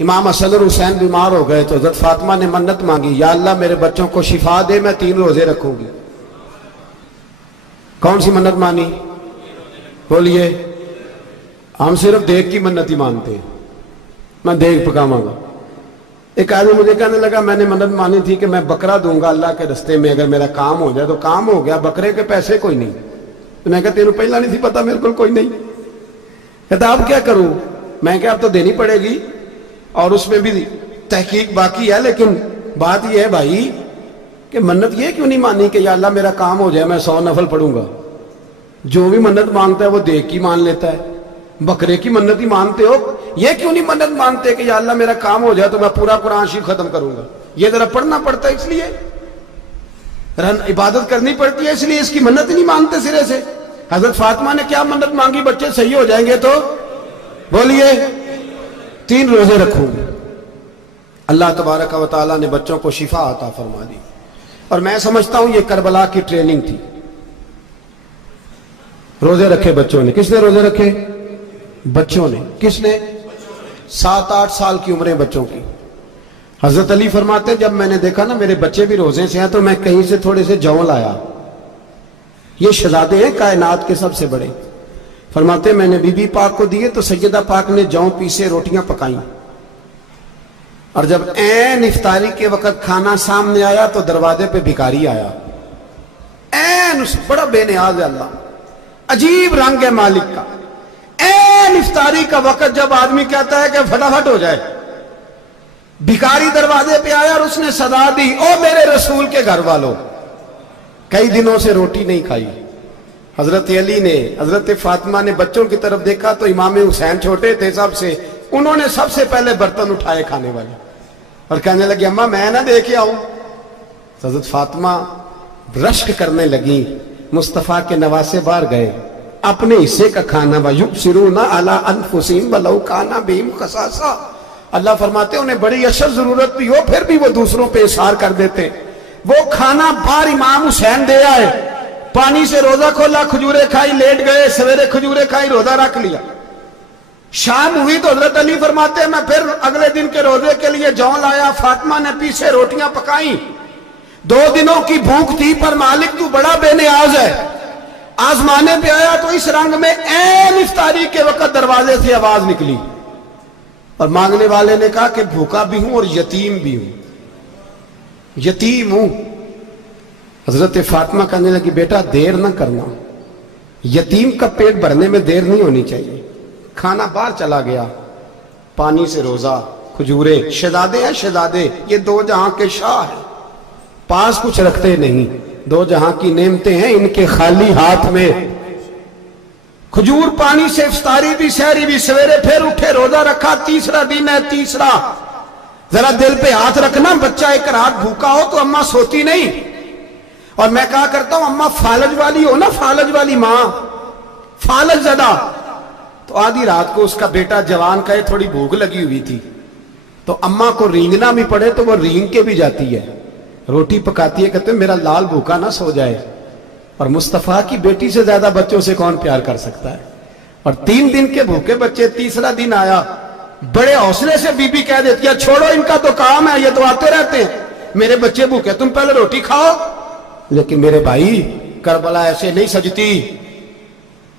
امام حسن اور حسین بیمار ہو گئے تو حضرت فاطمہ نے منت مانگی، یا اللہ میرے بچوں کو شفا دے، میں 3 روزے رکھوں گی۔ کون سی منت مانی؟ بولیے۔ ہم صرف دیکھ کی منت ہی مانتے ہیں، میں دیکھ پکاواں گا۔ ایک آدمی مجھے کہنے لگا میں نے منت مانی تھی کہ میں بکرا دوں گا اللہ کے رستے میں، اگر میرا کام ہو جائے تو کام ہو گیا، بکرے کے پیسے کوئی نہیں۔ تو میں کہا تیرے پہلا نہیں تھی پتا میرے کو کوئی نہیں؟ کہتا اب کیا کروں؟ میں کہا اب تو دینی پڑے گی، اور اس میں بھی تحقیق باقی ہے، لیکن بات یہ ہے بھائی کہ منت یہ کیوں نہیں مانی کہ یا اللہ میرا کام ہو جائے میں 100 نفل پڑھوں گا؟ جو بھی منت مانگتا ہے وہ دیکھ کی مان لیتا ہے، بکرے کی منت ہی مانتے ہو، یہ کیوں نہیں منت مانتے کہ یا اللہ میرا کام ہو جائے تو میں پورا قرآن شریف ختم کروں گا؟ یہ ذرا پڑھنا پڑتا ہے، اس لیے عبادت کرنی پڑتی ہے، اس لیے اس کی منت ہی نہیں مانتے سرے سے۔ حضرت فاطمہ نے کیا منت مانگی؟ بچے صحیح ہو جائیں گے تو بولیے 3 روزے رکھوں گے۔ اللہ تبارک و تعالیٰ نے بچوں کو شفا عطا فرما دی، اور میں سمجھتا ہوں یہ کربلا کی ٹریننگ تھی۔ روزے رکھے بچوں نے۔ کس نے روزے رکھے؟ بچوں نے۔ کس نے؟ 7-8 سال کی عمریں بچوں کی۔ حضرت علی فرماتے ہیں جب میں نے دیکھا نا میرے بچے بھی روزے سے ہیں تو میں کہیں سے تھوڑے سے جوں لایا، یہ شہزادے ہیں کائنات کے سب سے بڑے۔ فرماتے ہیں میں نے بی بی پاک کو دیے تو سیدہ پاک نے جوں پیسے روٹیاں پکائیں، اور جب عین افطاری کے وقت کھانا سامنے آیا تو دروازے پہ بھکاری آیا، عین بڑا بے نیاز ہے اللہ، عجیب رنگ ہے مالک کا۔ عین افطاری کا وقت جب آدمی کہتا ہے کہ فٹافٹ ہو جائے، بھکاری دروازے پہ آیا اور اس نے صدا دی، او میرے رسول کے گھر والوں، کئی دنوں سے روٹی نہیں کھائی۔ حضرت علی نے، حضرت فاطمہ نے بچوں کی طرف دیکھا تو امام حسین چھوٹے تھے سب سے، انہوں نے سب سے پہلے برتن اٹھائے کھانے والے، اور کہنے لگے اماں میں نہ دے کے آؤں۔ حضرت فاطمہ رشک کرنے لگی، مصطفیٰ کے نواسے باہر گئے، اپنے حصے کا کھانا وَيُبْصِرُونَ عَلَىٰ أَنفُسِهِمْ وَلَوْ كَانَ بِهِمْ خَصَاصَةٌ۔ اللہ فرماتے ہیں انہیں بڑی اشد ضرورت بھی ہو پھر بھی وہ دوسروں پہ اثار کر دیتے۔ وہ کھانا باہر امام حسین دے آئے، پانی سے روزہ کھولا، کھجورے کھائی، لیٹ گئے، سویرے کھجورے کھائی، روزہ رکھ لیا۔ شام ہوئی تو حضرت علی فرماتے ہیں میں پھر اگلے دن کے روزے کے لیے جوں لایا، فاطمہ نے پیچھے روٹیاں پکائیں۔ 2 دنوں کی بھوک تھی پر مالک تو بڑا بے نیاز ہے، آزمانے پہ آیا تو اس رنگ میں عین افطاری کے وقت دروازے سے آواز نکلی، اور مانگنے والے نے کہا کہ بھوکا بھی ہوں اور یتیم بھی ہوں، یتیم ہوں۔ حضرت فاطمہ کہنے لگی بیٹا دیر نہ کرنا، یتیم کا پیٹ بھرنے میں دیر نہیں ہونی چاہیے۔ کھانا باہر چلا گیا، پانی سے روزہ، کھجورے، شہزادے ہیں شہزادے، یہ 2 جہاں کے شاہ ہیں، پاس کچھ رکھتے نہیں، 2 جہاں کی نعمتیں ہیں ان کے خالی ہاتھ میں۔ کھجور پانی سے افطاری بھی سحری بھی، سویرے پھر اٹھے روزہ رکھا، تیسرا دن ہے تیسرا۔ ذرا دل پہ ہاتھ رکھنا، بچہ ایک رات بھوکا ہو تو اماں سوتی نہیں، اور میں کہا کرتا ہوں اماں فالج والی ہو نا، فالج والی ماں، فالج زدہ، تو آدھی رات کو اس کا بیٹا جوان کہے تھوڑی بھوک لگی ہوئی تھی تو اماں کو رینگنا بھی پڑے تو وہ رینگ کے بھی جاتی ہے، روٹی پکاتی ہے، کہتے ہیں میرا لال بھوکا نہ سو جائے۔ اور مصطفیٰ کی بیٹی سے زیادہ بچوں سے کون پیار کر سکتا ہے؟ اور 3 دن کے بھوکے بچے، تیسرا دن آیا، بڑے حوصلے سے بی بی کہہ دیتی ہے چھوڑو ان کا تو کام ہے، یہ تو آتے رہتے ہیں، میرے بچے بھوکے تم پہلے روٹی کھاؤ۔ لیکن میرے بھائی کربلا ایسے نہیں سجتی،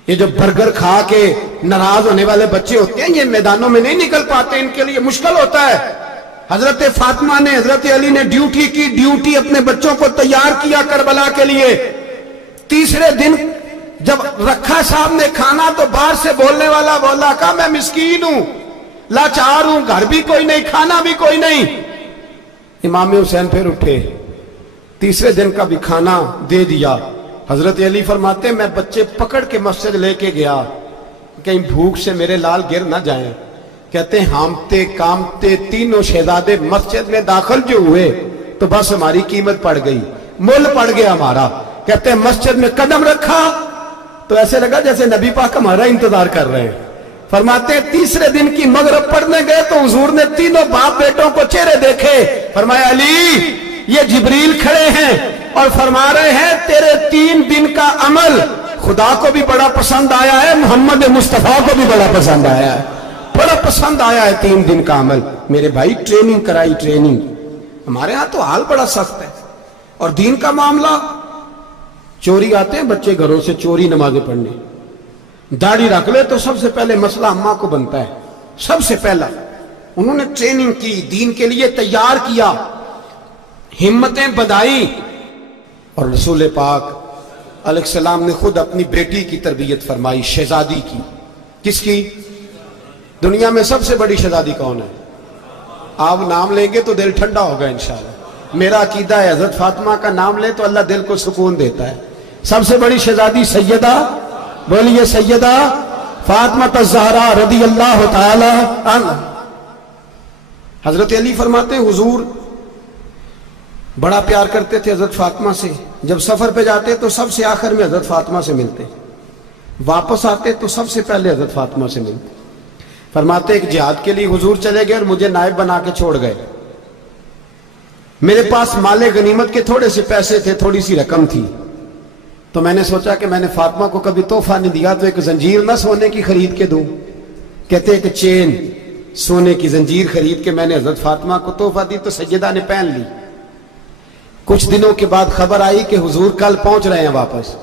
یہ جو برگر کھا کے ناراض ہونے والے بچے ہوتے ہیں یہ میدانوں میں نہیں نکل پاتے، ان کے لیے مشکل ہوتا ہے۔ حضرت فاطمہ نے، حضرت علی نے ڈیوٹی کی، ڈیوٹی اپنے بچوں کو تیار کیا کربلا کے لیے۔ تیسرے دن جب رکھا سامنے کھانا تو باہر سے بولنے والا بولا کہا میں مسکین ہوں، لاچار ہوں، گھر بھی کوئی نہیں، کھانا بھی کوئی نہیں۔ امام حسین پھر اٹھے، تیسرے دن کا بھی کھانا دے دیا۔ حضرت علی فرماتے ہیں میں بچے پکڑ کے مسجد لے کے گیا، کہیں بھوک سے میرے لال گر نہ جائیں۔ کہتے ہیں ہامتے کامتے تینوں شہزادے مسجد میں داخل جو ہوئے تو بس ہماری قیمت پڑ گئی، مول پڑ گیا ہمارا۔ کہتے ہیں مسجد میں قدم رکھا تو ایسے لگا جیسے نبی پاک ہمارا انتظار کر رہے ہیں۔ فرماتے ہیں تیسرے دن کی مغرب پڑھنے گئے تو حضور نے تینوں باپ بیٹوں کو چہرے دیکھے، فرمایا علی یہ جبریل کھڑے ہیں اور فرما رہے ہیں تیرے 3 دن کا عمل خدا کو بھی بڑا پسند آیا ہے، محمد مصطفیٰ کو بھی بڑا پسند آیا ہے۔ بڑا پسند آیا ہے 3 دن کا عمل. میرے بھائی ٹریننگ کرائی, ٹریننگ. ہمارے ہاں تو حال بڑا سخت ہے. اور دین کا معاملہ, چوری آتے ہیں بچے گھروں سے چوری نمازیں پڑھنے, داڑھی رکھ لے تو سب سے پہلے مسئلہ اماں کو بنتا ہے. سب سے پہلا انہوں نے ٹریننگ کی, دین کے لیے تیار کیا, ہمتیں بدائی. اور رسول پاک علیہ السلام نے خود اپنی بیٹی کی تربیت فرمائی, شہزادی کی. کس کی؟ دنیا میں سب سے بڑی شہزادی کون ہے؟ آپ نام لیں گے تو دل ٹھنڈا ہوگا انشاءاللہ. میرا عقیدہ ہے حضرت فاطمہ کا نام لے تو اللہ دل کو سکون دیتا ہے. سب سے بڑی شہزادی سیدہ, بولیے سیدہ فاطمہ الزہرا رضی اللہ تعالی عنہ. حضرت علی فرماتے ہیں حضور بڑا پیار کرتے تھے حضرت فاطمہ سے. جب سفر پہ جاتے تو سب سے آخر میں حضرت فاطمہ سے ملتے, واپس آتے تو سب سے پہلے حضرت فاطمہ سے ملتے. فرماتے ایک جہاد کے لیے حضور چلے گئے اور مجھے نائب بنا کے چھوڑ گئے. میرے پاس مال غنیمت کے تھوڑے سے پیسے تھے, تھوڑی سی رقم تھی, تو میں نے سوچا کہ میں نے فاطمہ کو کبھی تحفہ نہیں دیا تو ایک زنجیر نہ سونے کی خرید کے دوں. کہتے ایک چین سونے کی زنجیر خرید کے میں نے حضرت فاطمہ کو تحفہ دی تو سیدہ نے پہن لی. کچھ دنوں کے بعد خبر آئی کہ حضور کل پہنچ رہے ہیں واپس.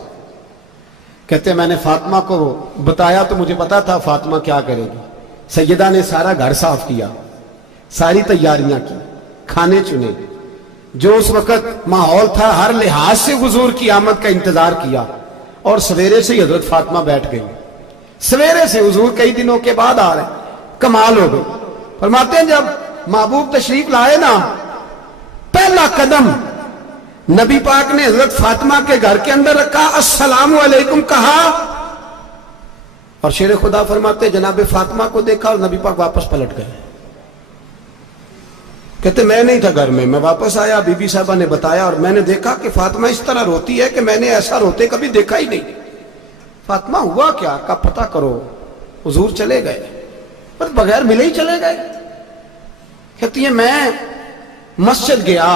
کہتے میں نے فاطمہ کو بتایا تو مجھے پتا تھا فاطمہ کیا کرے گی. سیدہ نے سارا گھر صاف کیا, ساری تیاریاں کی, کھانے چنے, جو اس وقت ماحول تھا ہر لحاظ سے حضور کی آمد کا انتظار کیا. اور سویرے سے ہی حضرت فاطمہ بیٹھ گئی. سویرے سے حضور کئی دنوں کے بعد آ رہے ہیں, کمال ہو گئی. فرماتے ہیں جب محبوب تشریف لائے نا, پہلا قدم نبی پاک نے حضرت فاطمہ کے گھر کے اندر رکھا, السلام علیکم کہا, اور شیر خدا فرماتے جناب فاطمہ کو دیکھا اور نبی پاک واپس پلٹ گئے. کہتے میں نہیں تھا گھر میں واپس آیا, بی بی صاحبہ نے بتایا اور میں نے دیکھا کہ فاطمہ اس طرح روتی ہے کہ میں نے ایسا روتے کبھی دیکھا ہی نہیں. فاطمہ ہوا کیا؟ کا پتہ کرو. حضور چلے گئے, بس بغیر ملے ہی چلے گئے. کہتی ہے میں مسجد گیا,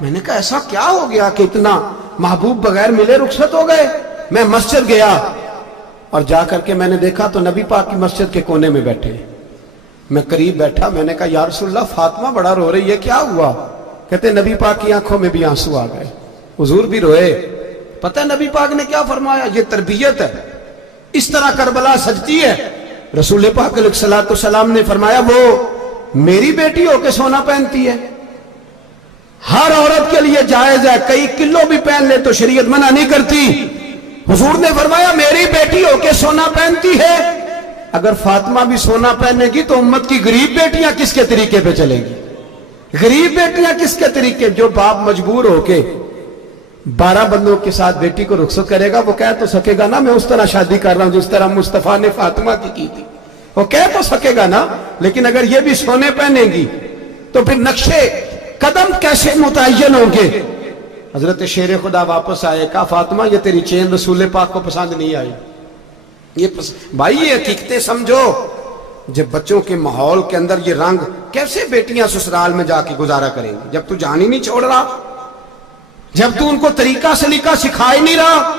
میں نے کہا ایسا کیا ہو گیا کہ اتنا محبوب بغیر ملے رخصت ہو گئے. میں مسجد گیا اور جا کر کے میں نے دیکھا تو نبی پاک کی مسجد کے کونے میں بیٹھے. میں قریب بیٹھا, میں نے کہا یا رسول اللہ فاطمہ بڑا رو رہی ہے, کیا ہوا؟ کہتے نبی پاک کی آنکھوں میں بھی آنسو آ گئے, حضور بھی روئے. پتہ ہے نبی پاک نے کیا فرمایا؟ یہ تربیت ہے, اس طرح کربلا سجتی ہے. رسول پاک علیہ الصلوۃ والسلام نے فرمایا وہ میری بیٹی ہو کے سونا پہنتی ہے. ہر عورت کے لیے جائز ہے, کئی کلو بھی پہن لے تو شریعت منع نہیں کرتی. حضور نے فرمایا میری بیٹی ہو کے سونا پہنتی ہے. اگر فاطمہ بھی سونا پہنے گی تو امت کی غریب بیٹیاں کس کے طریقے پہ چلیں گی؟ غریب بیٹیاں کس کے طریقے؟ جو باپ مجبور ہو کے 12 بندوں کے ساتھ بیٹی کو رخصت کرے گا وہ کہہ تو سکے گا نا میں اس طرح شادی کر رہا ہوں جس طرح مصطفیٰ نے فاطمہ کی تھی, وہ کہہ تو سکے گا نا. لیکن اگر یہ بھی سونے پہنے گی تو پھر نقشے قدم کیسے متعین ہوں گے؟ حضرت شیر خدا واپس آئے, کہا فاطمہ یہ تیری چین رسول پاک کو پسند نہیں آئی. بھائی یہ حقیقتیں سمجھو. جب بچوں کے ماحول کے اندر یہ رنگ, کیسے بیٹیاں سسرال میں جا کے گزارا کریں گی جب تو جان ہی نہیں چھوڑ رہا, جب تو ان کو طریقہ سلیقہ سکھا ہی نہیں رہا.